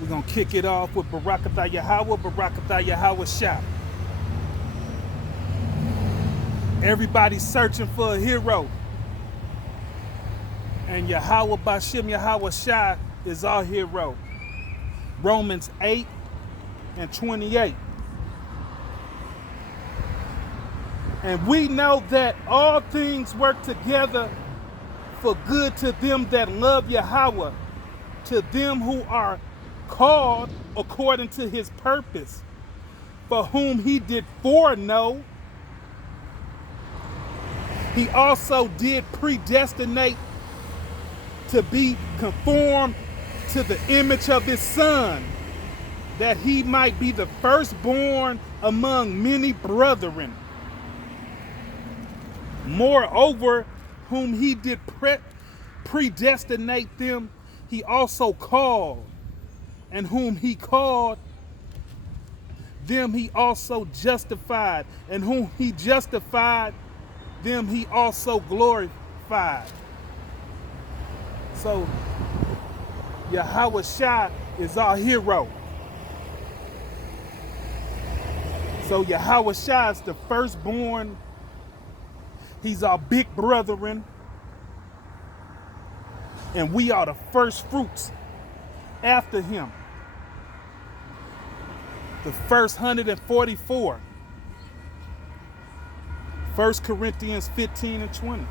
We're going to kick it off with Barakatah Yahweh, Barakatah Yahweh Shah. Everybody's searching for a hero. And Yahweh Bashem Yahweh Shah is our hero. Romans 8 and 28. And we know that all things work together for good to them that love Yahweh, to them who are called according to his purpose, for whom he did foreknow, he also did predestinate to be conformed to the image of his Son, that he might be the firstborn among many brethren. Moreover, whom he did predestinate them, he also called. And whom he called, them he also justified. And whom he justified, them he also glorified. So, Yahweh Shah is our hero. So Yahweh Shah is the firstborn. He's our big brethren. And we are the first fruits after him. The first 144. 1 Corinthians 15 and 20.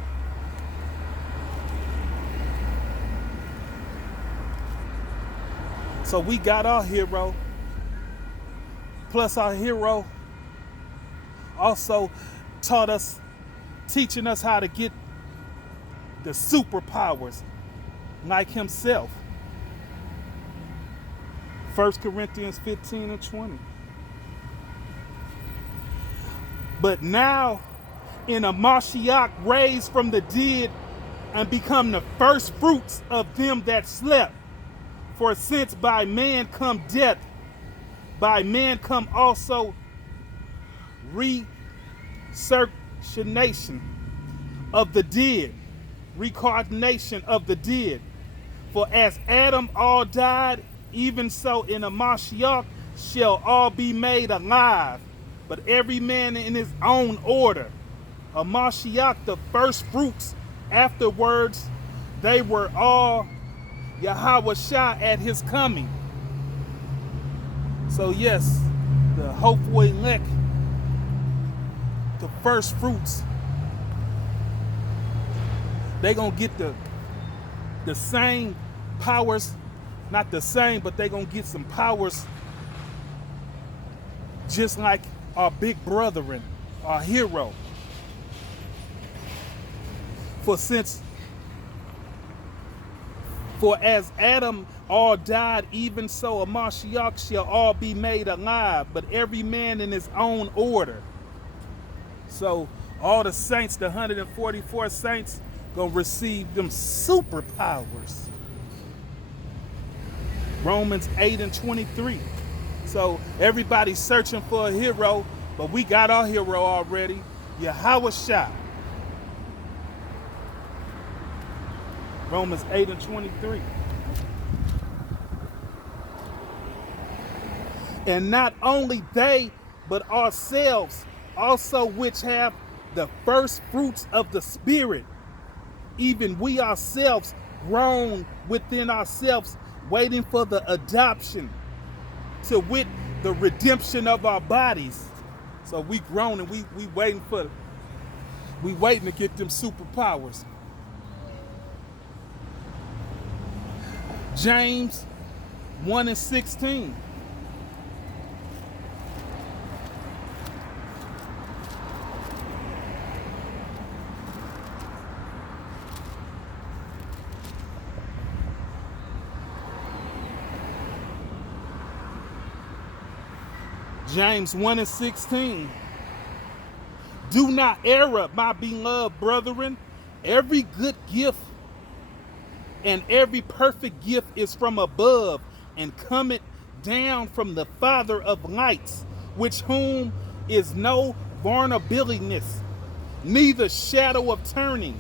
So we got our hero. Plus our hero also teaching us how to get the superpowers like himself. 1 Corinthians 15 and 20. But now, in a Mashiach raised from the dead and become the first fruits of them that slept. For since by man come death, by man come also resurrection of the dead, reincarnation of the dead. For as Adam all died, even so in a Mashiach shall all be made alive, but every man in his own order. A Mashiach, the first fruits. Afterwards, they were all Yahweh Shah at his coming. So yes, the hopeful elect, the first fruits, they gonna get the same powers, not the same, but they gonna get some powers just like our big brethren, our hero. For as Adam all died, even so a Mashiach shall all be made alive, but every man in his own order. So all the saints, the 144 saints, gonna receive them superpowers. Romans 8 and 23. So everybody's searching for a hero, but we got our hero already, Yahweh Shah. Romans 8 and 23. And not only they, but ourselves also, which have the first fruits of the Spirit, even we ourselves groan within ourselves, waiting for the adoption, to wit, the redemption of our bodies. So we groan and we waiting to get them superpowers. James 1 and 16. James 1 and 16. Do not err, my beloved brethren. Every good gift and every perfect gift is from above, and cometh down from the Father of lights, which whom is no vulnerability, neither shadow of turning.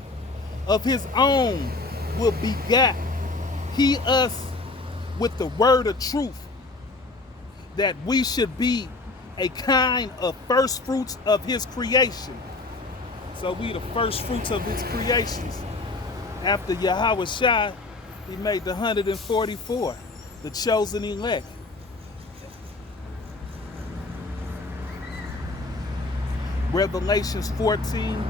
Of his own will begat he us with the word of truth, that we should be a kind of first fruits of his creation. So we the first fruits of his creations. After Yahweh Shai, he made the 144, the chosen elect. Revelations 14.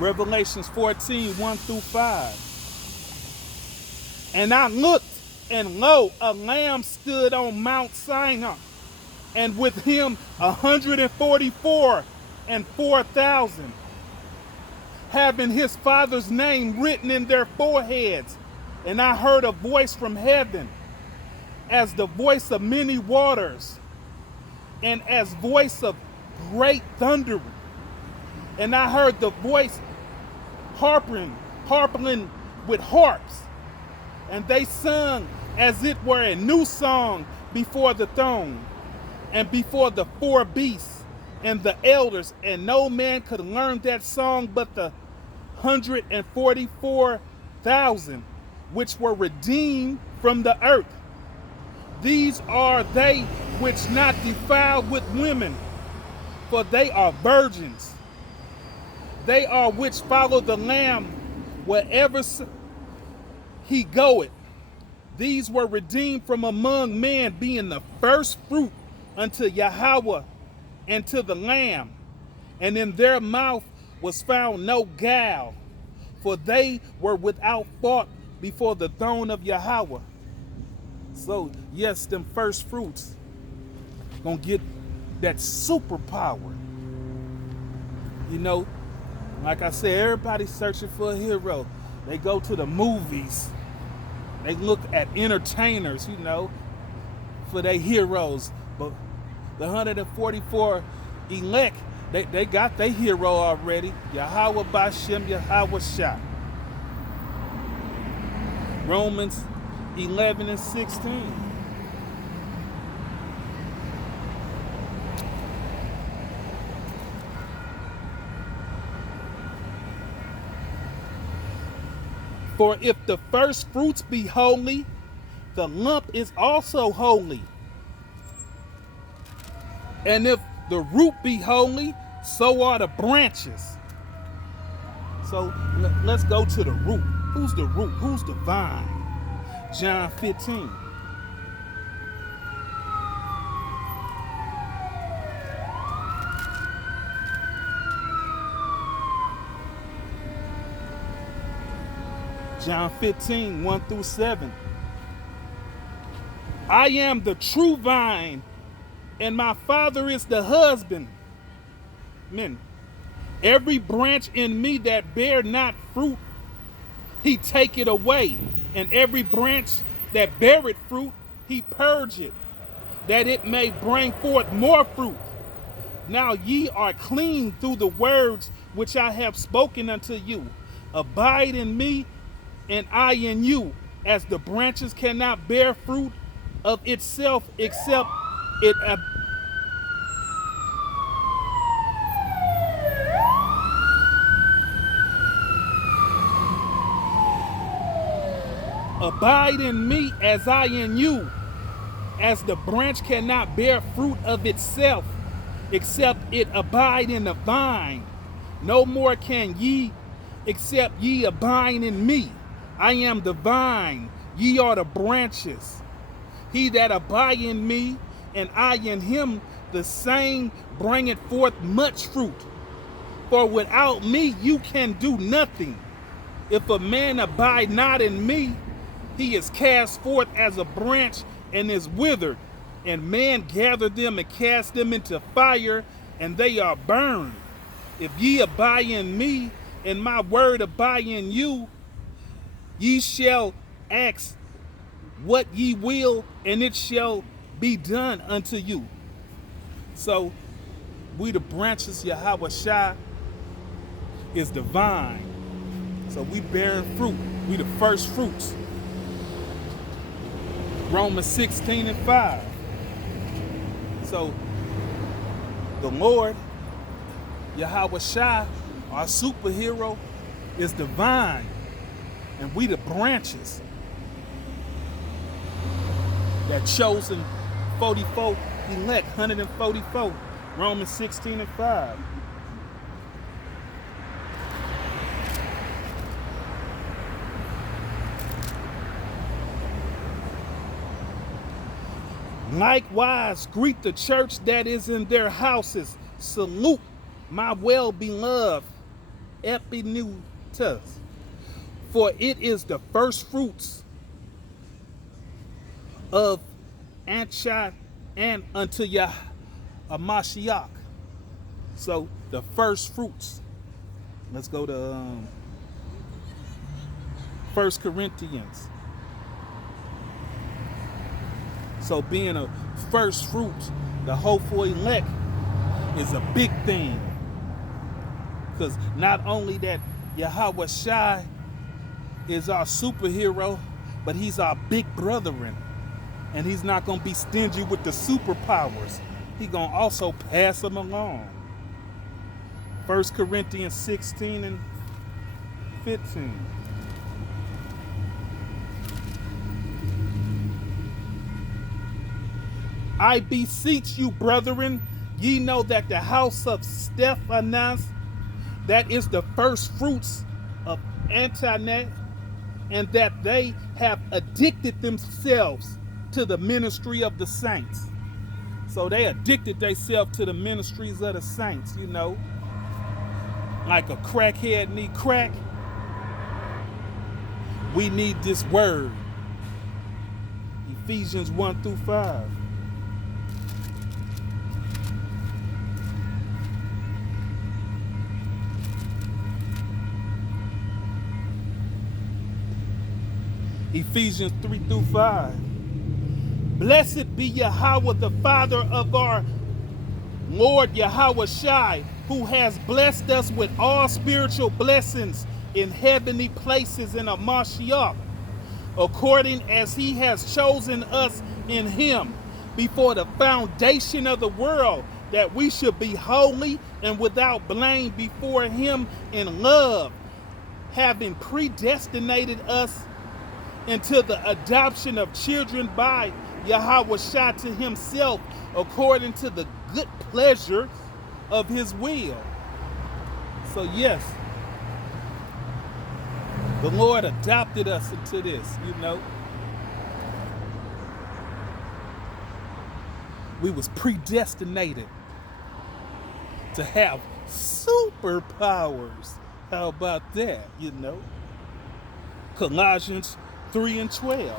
Revelations 14, 1 through 5. And I looked, and lo, a lamb stood on Mount Sinai, and with him 144 and 4,000, having his father's name written in their foreheads. And I heard a voice from heaven, as the voice of many waters, and as voice of great thunder. And I heard the voice harping with harps, and they sung as it were a new song before the throne, and before the four beasts and the elders, and no man could learn that song but the 144,000 which were redeemed from the earth. These are they which not defiled with women, for they are virgins. They are which follow the Lamb wherever he goeth. These were redeemed from among men, being the first fruit unto Yahweh and to the Lamb. And in their mouth was found no guile, for they were without fault before the throne of Yahweh. So yes, them first fruits gonna get that superpower. You know, like I said, everybody's searching for a hero. They go to the movies. They look at entertainers, you know, for their heroes. But the 144 elect, they got their hero already. Yahweh Bashem, Yahweh Shah. Romans 11 and 16. For if the first fruits be holy, the lump is also holy. And if the root be holy, so are the branches. So let's go to the root. Who's the root? Who's the vine? John 15. John 15, 1 through 7. I am the true vine, and my Father is the husbandman. Every branch in me that bear not fruit, he take it away. And every branch that beareth fruit, he purge it, that it may bring forth more fruit. Now ye are clean through the words which I have spoken unto you. Abide in me, and I in you, as the branches cannot bear fruit of itself except it abide in me as I in you, as the branch cannot bear fruit of itself except it abide in the vine. No more can ye except ye abide in me. I am the vine, ye are the branches. He that abide in me, and I in him, the same bringeth forth much fruit. For without me you can do nothing. If a man abide not in me, he is cast forth as a branch and is withered, and man gather them and cast them into fire, and they are burned. If ye abide in me, and my word abide in you, ye shall ask what ye will, and it shall be done unto you. So we the branches, Yahweh Shai is the vine. So we bear fruit. We the first fruits. Romans 16 and 5. So the Lord Yahweh Shai, our superhero, is the vine, and we the branches. That chosen 44 elect, 144, Romans 16:5. Likewise, greet the church that is in their houses. Salute my well-beloved Epinutus, for it is the first fruits of Anshai and unto Yah Mashiach. So the first fruits. Let's go to 1 Corinthians. So being a first fruit, the hopeful elect, is a big thing. Because not only that Yahweh Shai is our superhero, but he's our big brethren. And he's not going to be stingy with the superpowers. He's going to also pass them along. 1 Corinthians 16 and 15. I beseech you, brethren, ye know that the house of Stephanas, that is the first fruits of Antoinette, and that they have addicted themselves to the ministry of the saints. So they addicted themselves to the ministries of the saints, you know. Like a crackhead need crack, we need this word. Ephesians 1-5. Ephesians 3-5. Blessed be Yahweh, the Father of our Lord Yahweh Shai, who has blessed us with all spiritual blessings in heavenly places in a Mashiach, according as he has chosen us in him before the foundation of the world, that we should be holy and without blame before him in love, having predestinated us into the adoption of children by Yahweh Shai to himself, according to the good pleasure of his will. So yes, the Lord adopted us into this, you know. We was predestinated to have superpowers. How about that, you know? Colossians 3:12.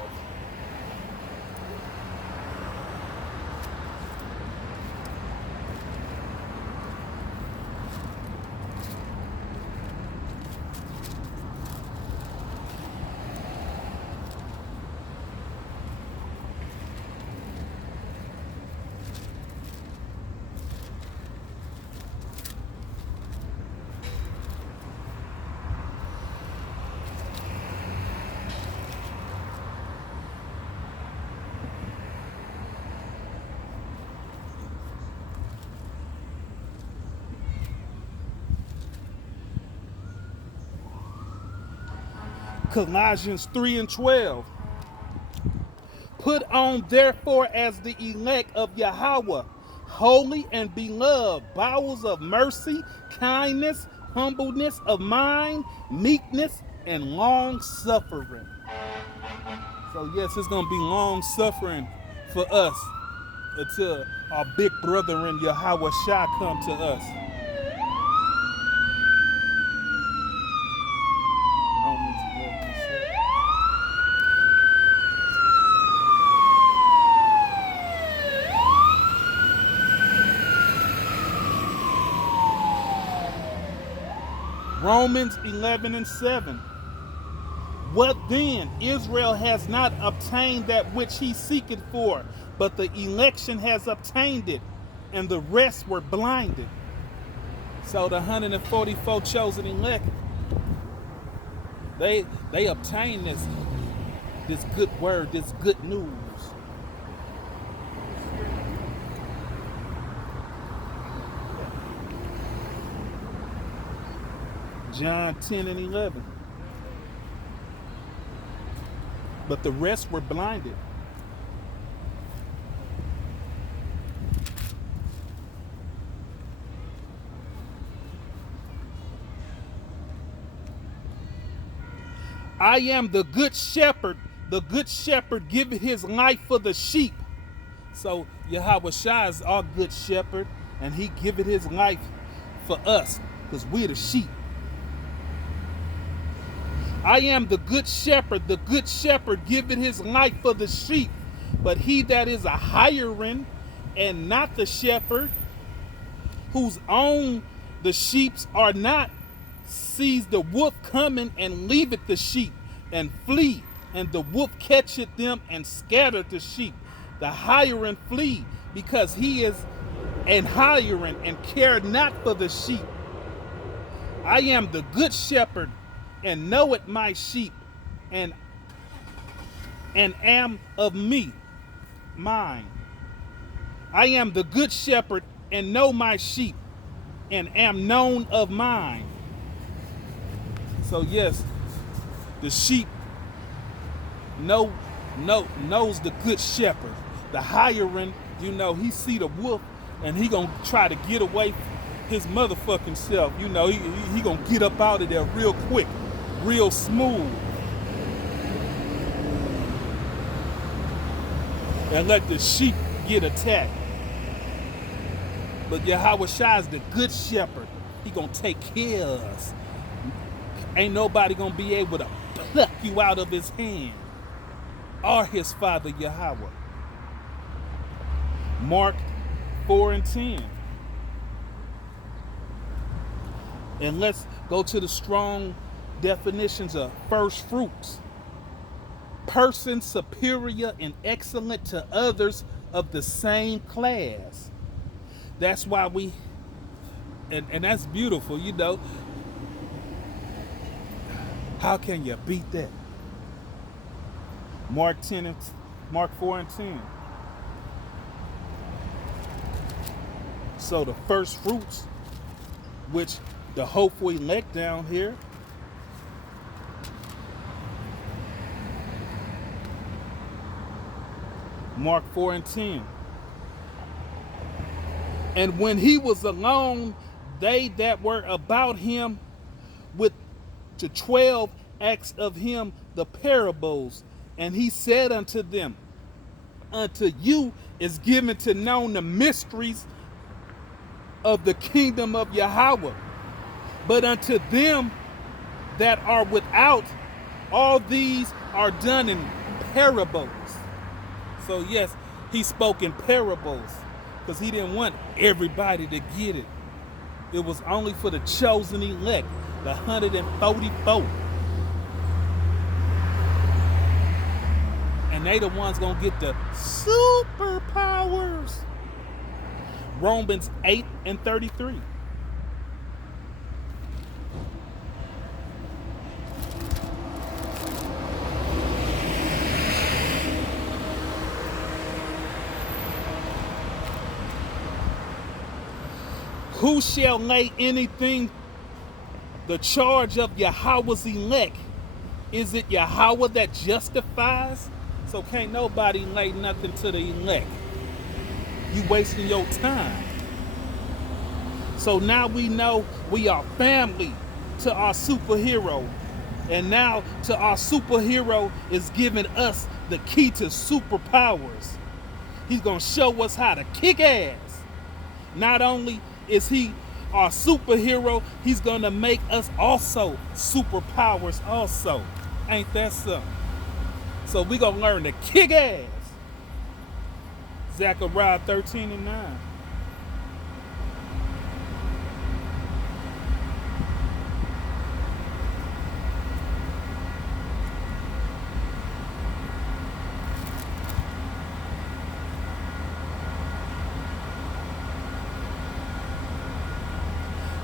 Colossians 3:12. Put on therefore as the elect of Yahweh, holy and beloved, bowels of mercy, kindness, humbleness of mind, meekness, and long suffering. So yes, it's going to be long suffering for us until our big brother in Yahweh Shai come to us. Romans 11:7. What then? Israel has not obtained that which he seeketh for, but the election has obtained it, and the rest were blinded. So the 144 chosen elect, they obtained this good word, this good news. John 10 and 11. But the rest were blinded. I am the good shepherd. The good shepherd giveth his life for the sheep. So Yahweh Shai is our good shepherd, and he giveth his life for us, because we're the sheep. I am the good shepherd. The good shepherd giveth his life for the sheep. But he that is a hireling and not the shepherd, whose own the sheeps are not, sees the wolf coming and leaveth the sheep and flee, and the wolf catcheth them and scattereth the sheep. The hireling flee, because he is an hireling and care not for the sheep. I am the good shepherd and knoweth my sheep, and am of me, mine. I am the good shepherd and know my sheep, and am known of mine. So yes, the sheep knows the good shepherd. The hireling, he see the wolf, and he gonna try to get away his motherfucking self. He gonna get up out of there real quick, real smooth, and let the sheep get attacked. But Yahweh Shai is the good shepherd. He gonna take care of us. Ain't nobody gonna be able to pluck you out of his hand, or his father Yahweh. Mark 4 and 10. And let's go to the strong definitions of first fruits. Person superior and excellent to others of the same class. That's why and that's beautiful, How can you beat that? Mark 4 and 10. So the first fruits, which the hopeful elect down here, Mark 4 and 10. And when he was alone, they that were about him with the 12 asked of him the parables. And he said unto them, unto you is given to know the mysteries of the kingdom of Yahweh. But unto them that are without, all these are done in parables. So yes, he spoke in parables, because he didn't want everybody to get it. It was only for the chosen elect, the 144. And they the ones gonna get the superpowers. Romans 8 and 33. Who shall lay anything the charge of Yahweh's elect? Is it Yahweh that justifies? So can't nobody lay nothing to the elect. You wasting your time. So now we know we are family to our superhero. And now to our superhero is giving us the key to superpowers. He's going to show us how to kick ass. Not only is he our superhero, he's going to make us also superpowers also. Ain't that something? So we're going to learn to kick ass. Zechariah 13 and 9.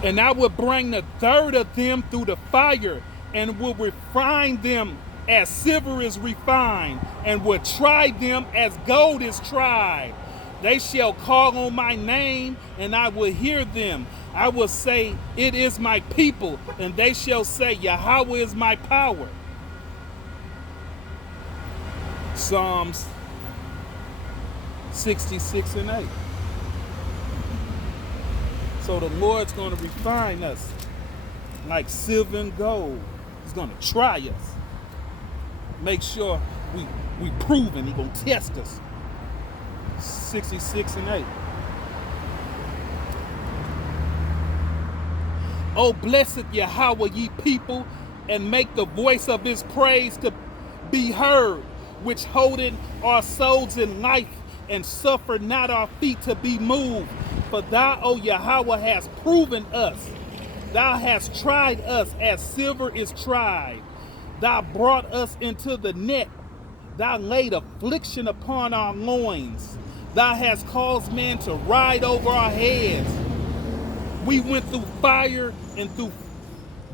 And I will bring the third of them through the fire, and will refine them as silver is refined, and will try them as gold is tried. They shall call on my name, and I will hear them. I will say, it is my people, and they shall say, Yahweh is my power. Psalms 66 and 8. So the Lord's going to refine us like silver and gold. He's going to try us. Make sure we proven. He's going to test us. 66 and 8. Oh, blessed Yahweh, ye people, and make the voice of his praise to be heard, which holdeth our souls in life, and suffer not our feet to be moved. For thou, O Yahweh, hast proven us. Thou hast tried us as silver is tried. Thou brought us into the net. Thou laid affliction upon our loins. Thou hast caused man to ride over our heads. We went through fire and through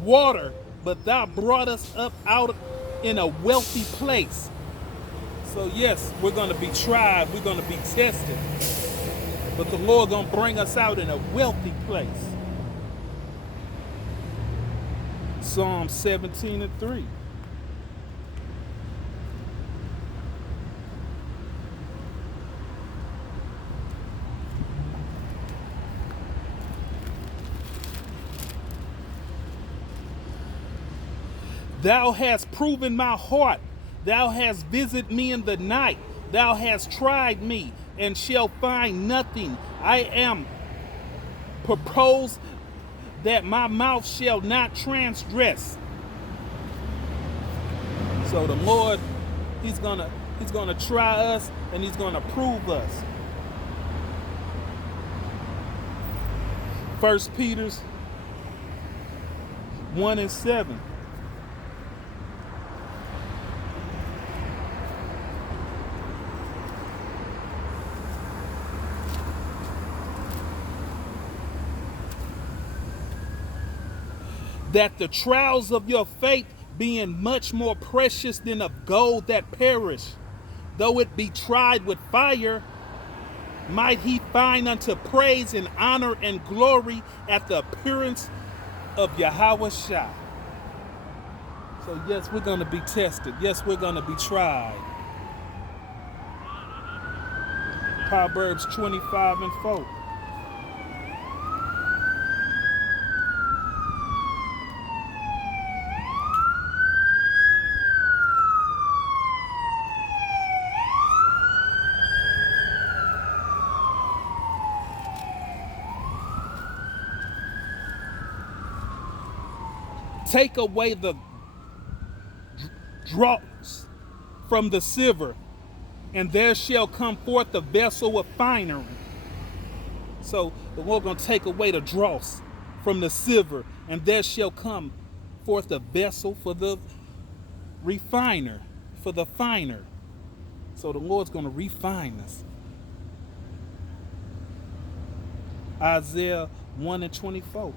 water, but thou brought us up out in a wealthy place. So yes, we're going to be tried. We're going to be tested. But the Lord going to bring us out in a wealthy place. Psalm 17 and 3. Thou hast proven my heart. Thou hast visited me in the night. Thou hast tried me, and shall find nothing. I am proposed that my mouth shall not transgress. So the Lord, He's gonna try us, and He's gonna prove us. 1 Peter 1 and 7. That the trials of your faith, being much more precious than of gold that perish, though it be tried with fire, might he find unto praise and honor and glory at the appearance of Yahweh Shai. So yes, we're going to be tested. Yes, we're going to be tried. Proverbs 25 and 4. Take away the dross from the silver, and there shall come forth a vessel of finery. So the Lord going to take away the dross from the silver, and there shall come forth a vessel for the refiner, for the finer. So the Lord's going to refine us. Isaiah 1 and 24.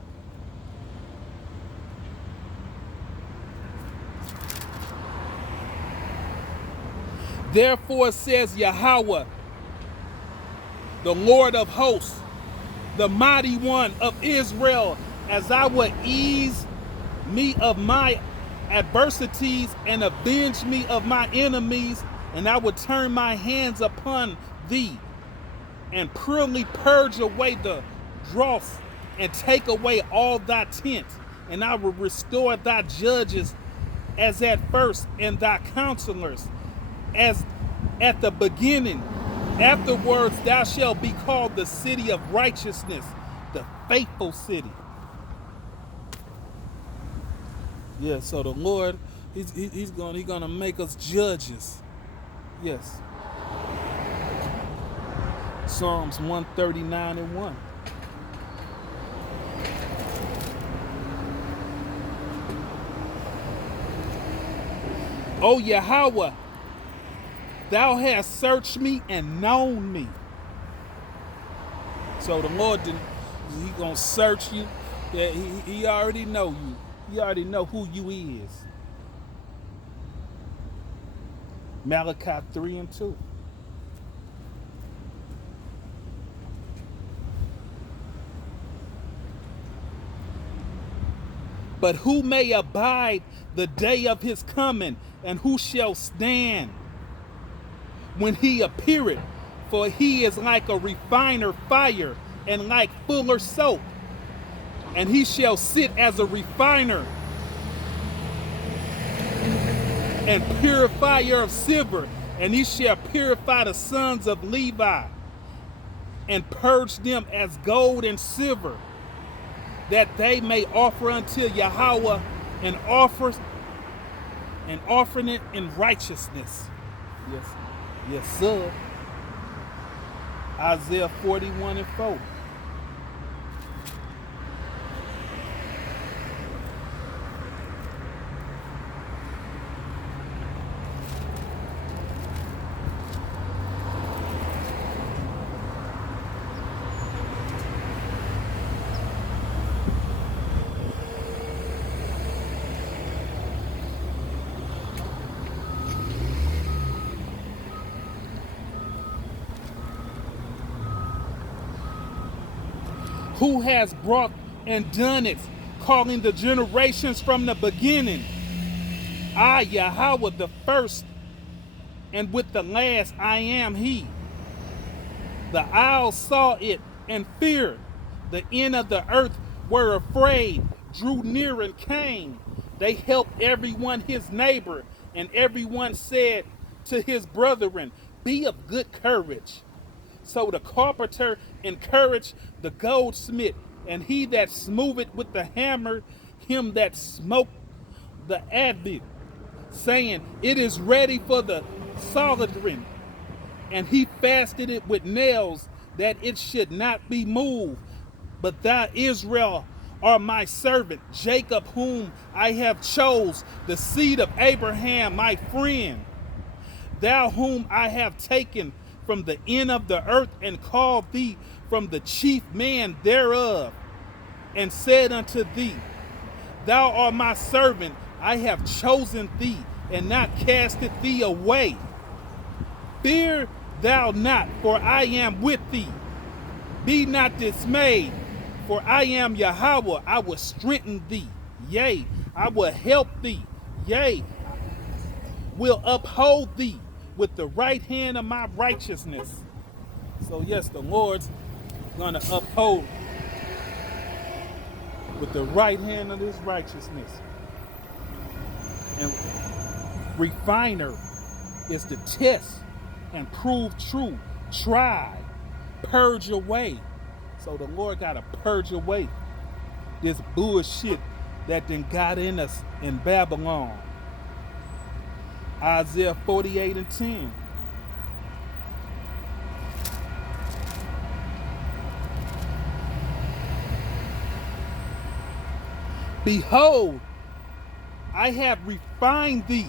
Therefore says Yahweh, the Lord of hosts, the mighty one of Israel, as I would ease me of my adversities and avenge me of my enemies, and I would turn my hands upon thee and purely purge away the dross and take away all thy tents, and I will restore thy judges as at first and thy counselors as at the beginning. Afterwards thou shalt be called the city of righteousness, the faithful city. Yeah, so the Lord, he's gonna make us judges. Yes. Psalms 139 and 1. O Yahweh, thou hast searched me and known me. So the Lord, He gonna search you. Yeah, he already know you. He already know who you is. Malachi 3 and 2. But who may abide the day of his coming, and who shall stand when he appeareth? For he is like a refiner fire, and like fuller soap. And he shall sit as a refiner and purifier of silver, and he shall purify the sons of Levi, and purge them as gold and silver, that they may offer unto Yahweh an offering it in righteousness. Yes, yes, sir. Isaiah 41:4. Who has brought and done it, calling the generations from the beginning? I, Yahweh, the first, and with the last I am he. The isles saw it and feared. The end of the earth were afraid, drew near and came. They helped everyone his neighbor, and everyone said to his brethren, be of good courage. So the carpenter encouraged the goldsmith, and he that smootheth with the hammer, him that smote the advent, saying, it is ready for the soldering. And he fastened it with nails, that it should not be moved. But thou, Israel, are my servant, Jacob, whom I have chose, the seed of Abraham, my friend. Thou whom I have taken from the end of the earth, and called thee from the chief man thereof, and said unto thee, thou art my servant, I have chosen thee, and not casted thee away. Fear thou not, for I am with thee. Be not dismayed, for I am Yahweh, I will strengthen thee. Yea, I will help thee. Yea, will uphold thee with the right hand of my righteousness. So yes, the Lord's gonna uphold with the right hand of his righteousness. And refiner is to test and prove true, try, purge away. So the Lord gotta purge away this bullshit that then got in us in Babylon. Isaiah 48:10. Behold, I have refined thee,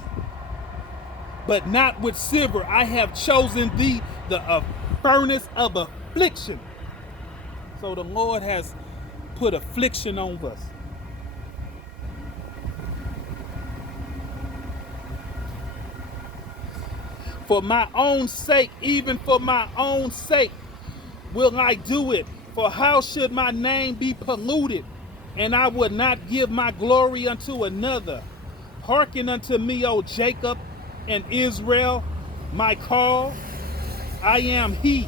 but not with silver. I have chosen thee the furnace of affliction. So the Lord has put affliction on us. For my own sake, even for my own sake, will I do it. For how should my name be polluted? And I would not give my glory unto another. Hearken unto me, O Jacob and Israel, my call. I am he.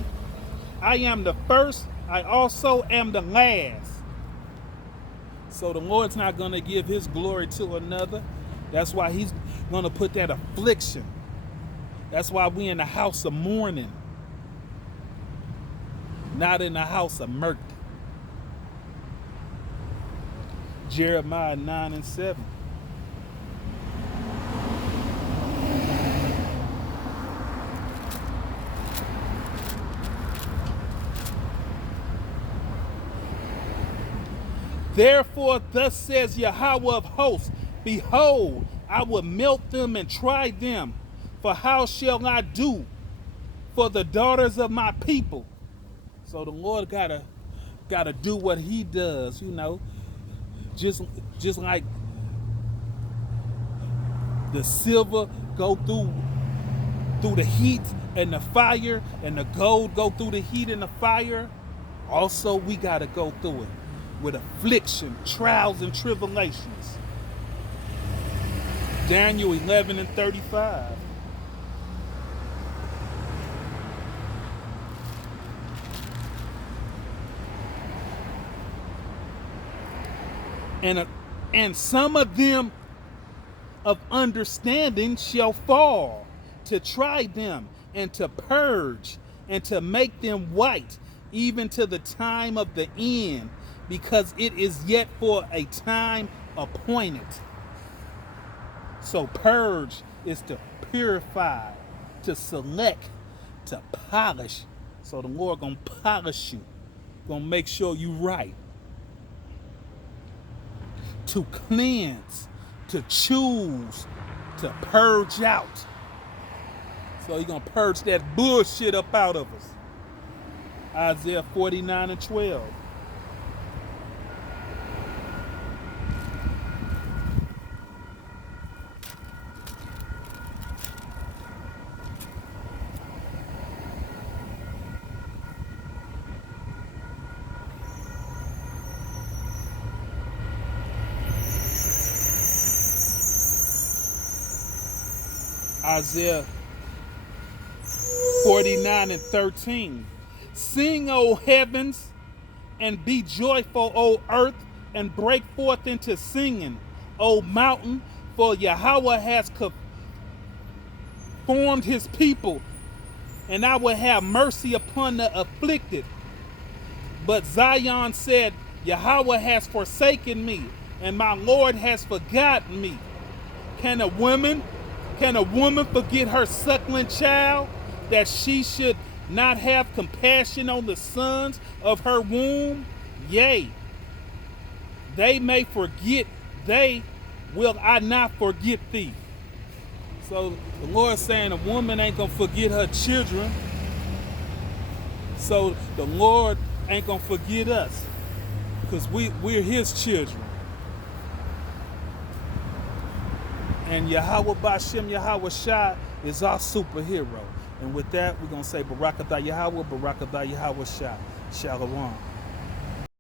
I am the first. I also am the last. So the Lord's not going to give his glory to another. That's why he's going to put that affliction. That's why we in the house of mourning, not in the house of mirth. Jeremiah 9:7. Therefore, thus says Yahweh of hosts, behold, I will melt them and try them. For how shall I do for the daughters of my people? So the Lord gotta do what he does, you know. Just like the silver go through the heat and the fire, and the gold go through the heat and the fire. Also, we gotta go through it. with affliction, trials, and tribulations. Daniel 11 and 35. And some of them of understanding shall fall, to try them, and to purge, and to make them white, even to the time of the end, because it is yet for a time appointed. So purge is to purify, to select, to polish. So the Lord gonna polish you, gonna make sure you right. To cleanse, to choose, to purge out. So He's gonna purge that bullshit up out of us. Isaiah 49 and 12. Isaiah 49 and 13. Sing, O heavens, and be joyful, O earth, and break forth into singing, O mountain, for Yahweh has formed his people, and I will have mercy upon the afflicted. But Zion said, Yahweh has forsaken me, and my Lord has forgotten me. Can a woman forget her suckling child, that she should not have compassion on the sons of her womb? Yea, they may forget, they will I not forget thee. So the Lord's saying a woman ain't gonna forget her children. So the Lord ain't gonna forget us, because we're his children. And Yahweh Bashem Yahweh Shai is our superhero. And with that, we're going to say Barakatah Yahweh, Barakatah Yahweh Shai. Shalom.